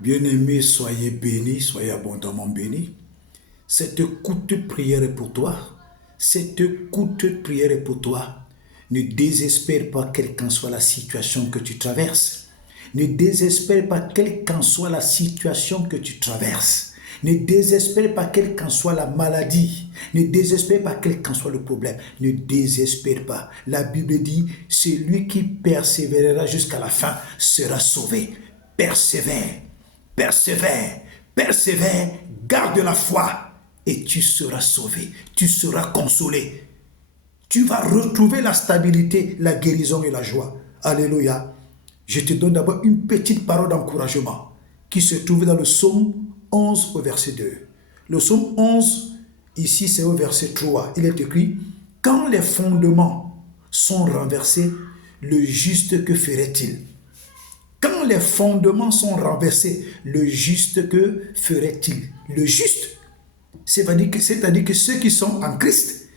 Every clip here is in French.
Bien-aimés, soyez bénis, soyez abondamment bénis. Cette courte prière est pour toi. Cette courte prière est pour toi. Ne désespère pas, quelle qu'en soit la situation que tu traverses. Ne désespère pas, quelle qu'en soit la situation que tu traverses. Ne désespère pas, quelle qu'en soit la maladie. Ne désespère pas, quel qu'en soit le problème. Ne désespère pas. La Bible dit, celui qui persévérera jusqu'à la fin sera sauvé. Persévère, persévère, persévère, garde la foi et tu seras sauvé. Tu seras consolé. Tu vas retrouver la stabilité, la guérison et la joie. Alléluia. Je te donne d'abord une petite parole d'encouragement qui se trouve dans le psaume 11 au verset 2. Le psaume 11, ici c'est au verset 3. Il est écrit, quand les fondements sont renversés, le juste que ferait-il? Quand les fondements sont renversés, le juste que ferait-il? Le juste, c'est-à-dire que ceux qui sont en Christ,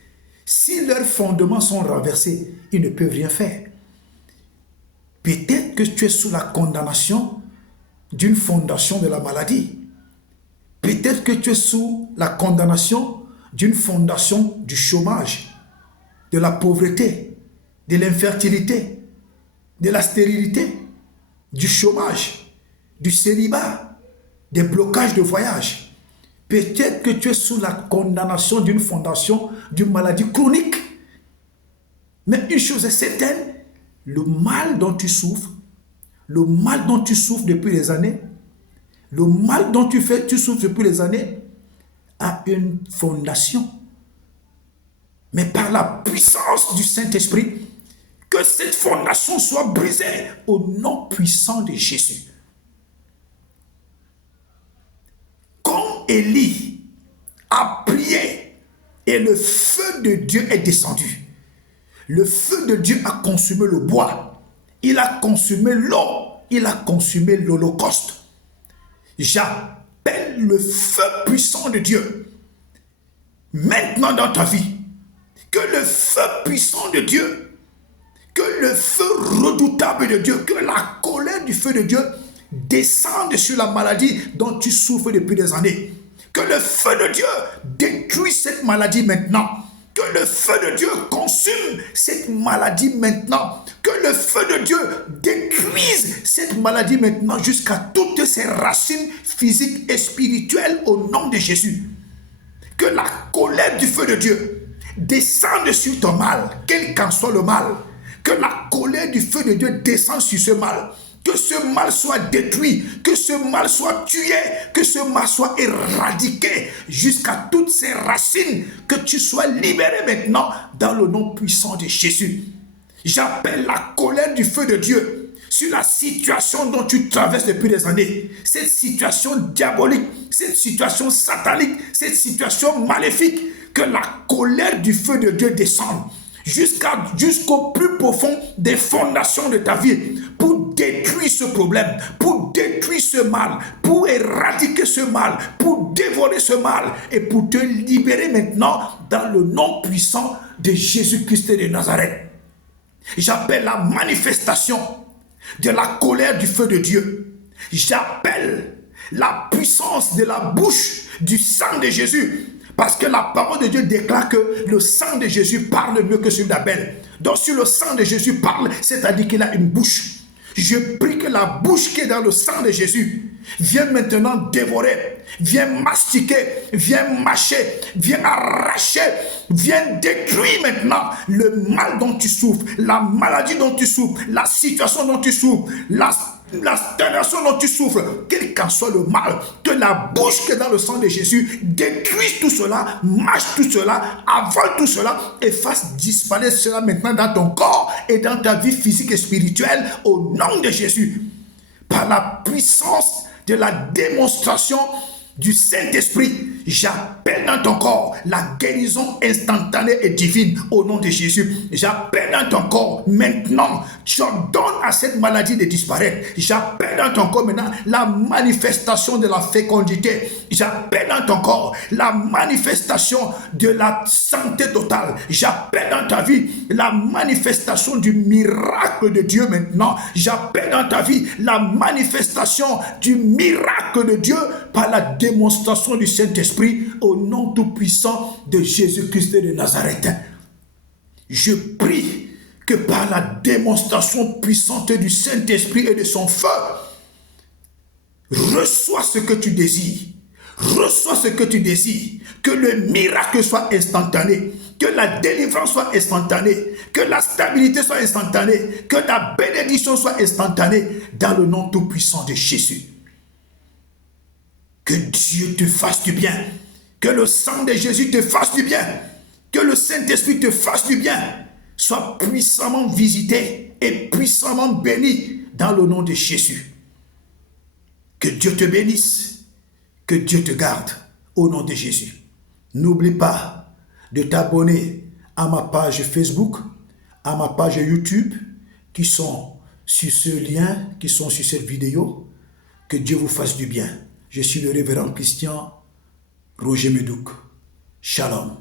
si leurs fondements sont renversés, ils ne peuvent rien faire. Peut-être que tu es sous la condamnation d'une fondation de la maladie. Peut-être que tu es sous la condamnation d'une fondation du chômage, de la pauvreté, de l'infertilité, de la stérilité, du chômage, du célibat, des blocages de voyage. Peut-être que tu es sous la condamnation d'une fondation d'une maladie chronique. Mais une chose est certaine, le mal dont tu souffres depuis des années, le mal dont tu souffres depuis des années, a une fondation. Mais par la puissance du Saint-Esprit, que cette fondation soit brisée au nom puissant de Jésus. Quand Élie a prié et le feu de Dieu est descendu, le feu de Dieu a consumé le bois, il a consumé l'eau, il a consumé l'holocauste. J'appelle le feu puissant de Dieu maintenant dans ta vie. Que le feu puissant de Dieu, que le feu redoutable de Dieu, que la colère du feu de Dieu descende sur la maladie dont tu souffres depuis des années. Que le feu de Dieu détruise cette maladie maintenant. Que le feu de Dieu consume cette maladie maintenant. Que le feu de Dieu détruise cette maladie maintenant jusqu'à toutes ses racines physiques et spirituelles au nom de Jésus. Que la colère du feu de Dieu descende sur ton mal, quel qu'en soit le mal. Que la colère du feu de Dieu descende sur ce mal. Que ce mal soit détruit, que ce mal soit tué, que ce mal soit éradiqué jusqu'à toutes ses racines, que tu sois libéré maintenant dans le nom puissant de Jésus. J'appelle la colère du feu de Dieu sur la situation dont tu traverses depuis des années. Cette situation diabolique, cette situation satanique, cette situation maléfique, que la colère du feu de Dieu descende jusqu'au plus profond des fondations de ta vie pour détruire ce problème, pour détruire ce mal, pour éradiquer ce mal, pour dévorer ce mal et pour te libérer maintenant dans le nom puissant de Jésus-Christ de Nazareth. J'appelle la manifestation de la colère du feu de Dieu. J'appelle la puissance de la bouche du sang de Jésus. Parce que la parole de Dieu déclare que le sang de Jésus parle mieux que celui d'Abel. Donc si le sang de Jésus parle, c'est-à-dire qu'il a une bouche. Je prie que la bouche qui est dans le sang de Jésus vienne maintenant dévorer, vienne mastiquer, vienne mâcher, vienne arracher, vienne détruire maintenant le mal dont tu souffres, la maladie dont tu souffres, la situation dont tu souffres, la stagnation dont tu souffres, quel qu'en soit le mal, que la bouche qui est dans le sang de Jésus détruise tout cela, mâche tout cela, avale tout cela et fasse disparaître cela maintenant dans ton corps et dans ta vie physique et spirituelle au nom de Jésus. Par la puissance de la démonstration du Saint-Esprit, J'appelle dans ton corps la guérison instantanée et divine au nom de Jésus. J'appelle dans ton corps maintenant, tu ordonnes à cette maladie de disparaître. J'appelle dans ton corps maintenant la manifestation de la fécondité. J'appelle dans ton corps la manifestation de la santé totale. J'appelle dans ta vie la manifestation du miracle de Dieu maintenant. J'appelle dans ta vie la manifestation du miracle de Dieu par la démonstration du Saint-Esprit au nom tout-puissant de Jésus-Christ de Nazareth. Je prie que par la démonstration puissante du Saint-Esprit et de son feu, reçois ce que tu désires. Reçois ce que tu désires. Que le miracle soit instantané. Que la délivrance soit instantanée. Que la stabilité soit instantanée. Que la bénédiction soit instantanée. Dans le nom tout-puissant de Jésus. Que Dieu te fasse du bien. Que le sang de Jésus te fasse du bien. Que le Saint-Esprit te fasse du bien. Sois puissamment visité et puissamment béni dans le nom de Jésus. Que Dieu te bénisse. Que Dieu te garde au nom de Jésus. N'oublie pas de t'abonner à ma page Facebook, à ma page YouTube, qui sont sur ce lien, qui sont sur cette vidéo. Que Dieu vous fasse du bien. Je suis le révérend Christian Roger Medouk. Shalom.